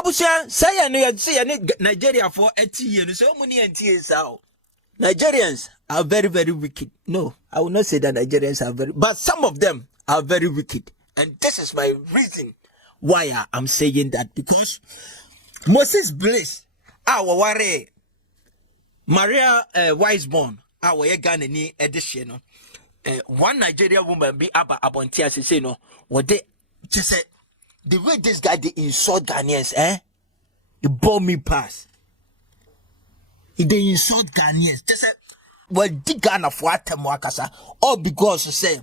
Abusia, say Nigeria for 80 years. So many NTS out. Nigerians are very, very wicked. No, I will not say that Nigerians are very, but some of them are very wicked. And this is my reason why I'm saying that. Because Moses Bliss, our ware, Maria Wiseborn, our Ghanaian edition, one Nigerian woman be Abontia, she say no, what they just said, the way this guy they insult Ghanaians, it bore me past. They insult Ghanaians. They say, well, the Ghana for Atemwakasa, all because they say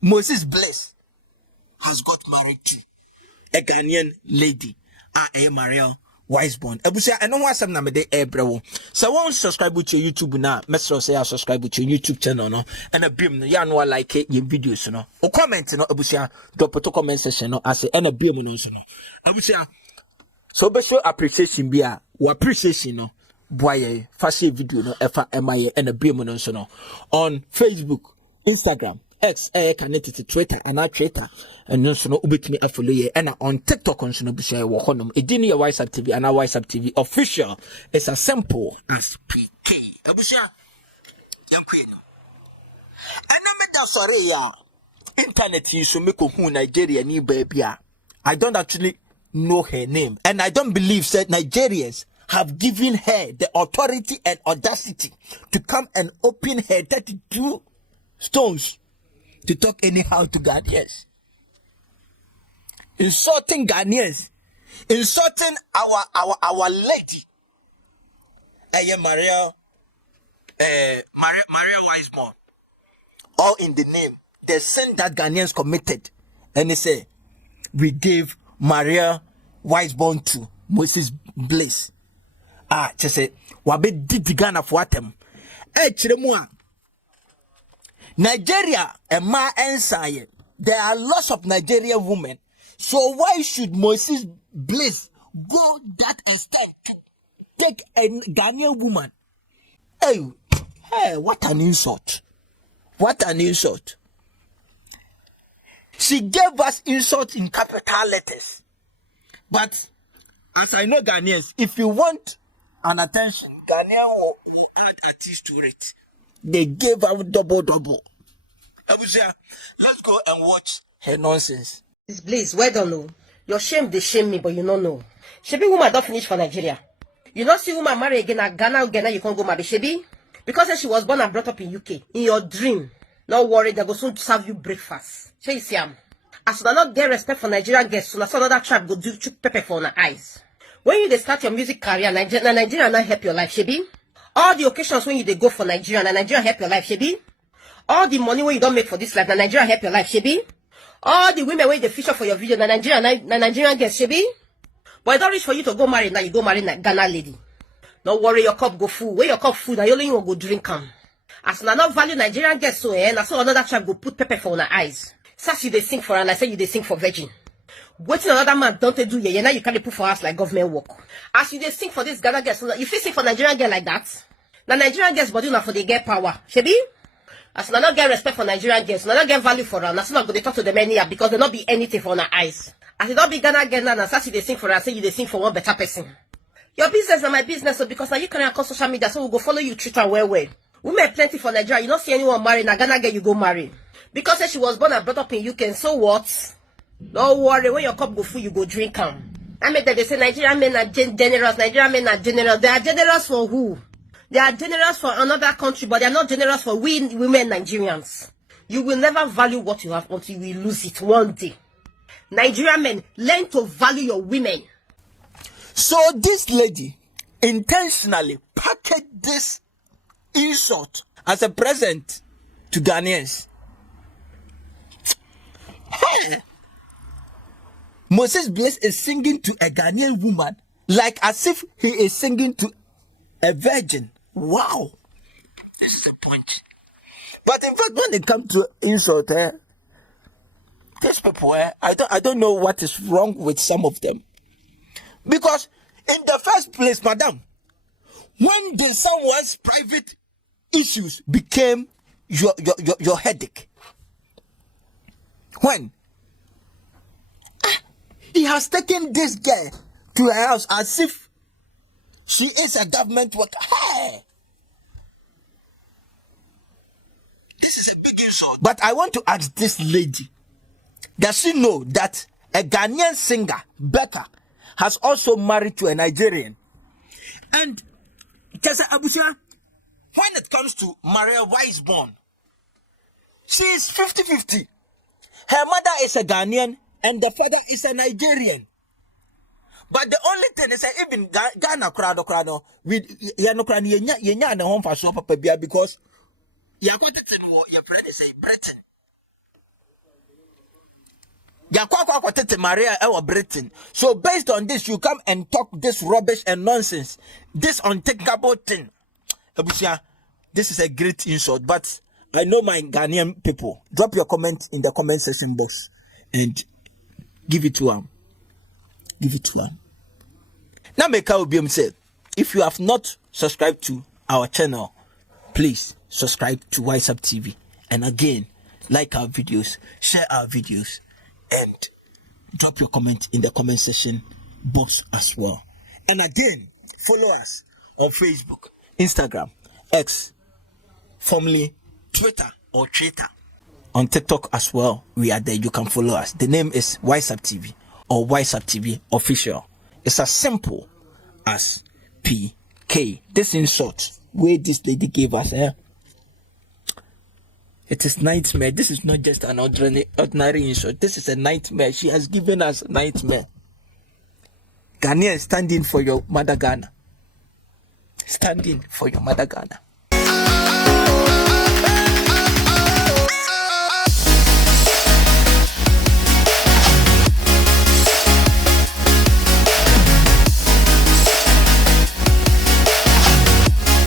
Moses Bliss has got married to a Ghanaian lady, Maria Wiseborn. Ebusia, I know what some name de ebrewo. So won't subscribe to your YouTube now. Message say I subscribe to your YouTube channel no. And a beam no ya no like your videos no. Or comment no ebusia drop to comment section no. I say and a beam no so no. Ebusia, so be show appreciation bia. We appreciation no. Boy, fast video no. Efa MIA and a beam no so no. On Facebook, Instagram, X, connected to Twitter and our Twitter, and no so no ubit me a follow ye and on TikTok on so be share wakonum. It didn't WhatsApp TV and our WhatsApp TV official. It's as simple as PK. Abusia, and I made that sorry ya. Internet you so make who Nigeria ni baby. I don't actually know her name, and I don't believe that Nigerians have given her the authority and audacity to come and open her 32 stones to talk anyhow to Ghanaians, insulting Ghanaians, insulting our lady, Maria Wiseborn, all in the name the sin that Ghanaians committed, and they say we gave Maria Wiseborn to Moses Bliss. Just say wabe did Ghana for them. Chiremua. Nigeria and ma ensaye. There are lots of Nigerian women. So why should Moses Bliss go that extent to take a Ghanaian woman? Hey, what an insult. What an insult. She gave us insult in capital letters. But as I know Ghanaians, if you want an attention, Ghanaian will add a tease to it. They gave out double. Abuja, let's go and watch her nonsense. This Bliss, well done, no. Your shame, they shame me, but you don't know. Shebi woman don't finish for Nigeria. You not see woman marry again at Ghana, you can't go marry Shebi. Because she was born and brought up in UK. In your dream, not worry, they go soon to serve you breakfast. Say you see as you not get respect for Nigerian guests, so another tribe go do chook pepper for her eyes. When you start your music career, Nigeria not help your life, Shebi. All the occasions when you go for Nigeria, Nigeria help your life, Shebi. All the money when you don't make for this life, Nigeria help your life, Shebi. All the women when they feature for your video, Nigerian guests, Shebi. But it's not rich for you to go marry now. You go marry Ghana lady. Don't worry, your cup go full. Where your cup full, now you only go drink them. As na not value Nigerian guests, so na so another tribe go put pepper for her eyes. Says you they sing for her, and I say you they sing for virgin. Waiting another man don't they do Yeye, now you can't put for us like government work. As you they sing for this Ghana guests, you feel sing for Nigerian girl like that. Now Nigerian guests body now for they get power. Shebi? As na not get respect for Nigerian guests, na not get value for her, na so not go they talk to them anyhow because they not be anything for her eyes. As you don't be Ghana girl now, as you they sing for her, say you they sing for one better person. Your business and my business, so because now you can across social media, so we'll go follow you, treat her well. Women plenty for Nigeria, you don't see anyone marry, na Ghana girl you go marry. Because she was born and brought up in UK, and so what? Don't worry, when your cup go full, you go drink them. I mean that they say Nigerian men are generous, Nigerian men are generous. They are generous for who? They are generous for another country, but they are not generous for we women Nigerians. You will never value what you have until you lose it one day. Nigerian men, learn to value your women. So this lady intentionally packaged this insult as a present to Ghanaians. Moses Bliss is singing to a Ghanaian woman like as if he is singing to a virgin. Wow. This is the point. But in fact, when it comes to insult, these people, I don't know what is wrong with some of them. Because in the first place, madam, when did someone's private issues became your headache? When? He has taken this girl to her house as if she is a government worker. Hey! This is a big insult. But I want to ask this lady, does she know that a Ghanaian singer, Becca, has also married to a Nigerian? And Jesse Abusia, when it comes to Maria Wiseborn, she is 50-50. Her mother is a Ghanaian and the father is a Nigerian. But the only thing is that even Ghana crowd with yenya the home for so papa because you got it in your friend say Britain. You got it Maria or Britain. So based on this, you come and talk this rubbish and nonsense, this unthinkable thing. Abusia, this is a great insult, but I know my Ghanaian people. Drop your comment in the comment section box and give it to them. Give it to them. Now, say, if you have not subscribed to our channel, please subscribe to WhatsApp TV. And again, like our videos, share our videos, and drop your comment in the comment section box as well. And again, follow us on Facebook, Instagram, X, formerly Twitter or Twitter. On TikTok as well, we are there. You can follow us. The name is WhatsApp TV or WhatsApp TV Official. It's as simple as PK. This insult where this lady gave us, it is nightmare. This is not just an ordinary insult. This is a nightmare. She has given us a nightmare. Ghanaian, standing for your mother Ghana. Standing for your mother Ghana.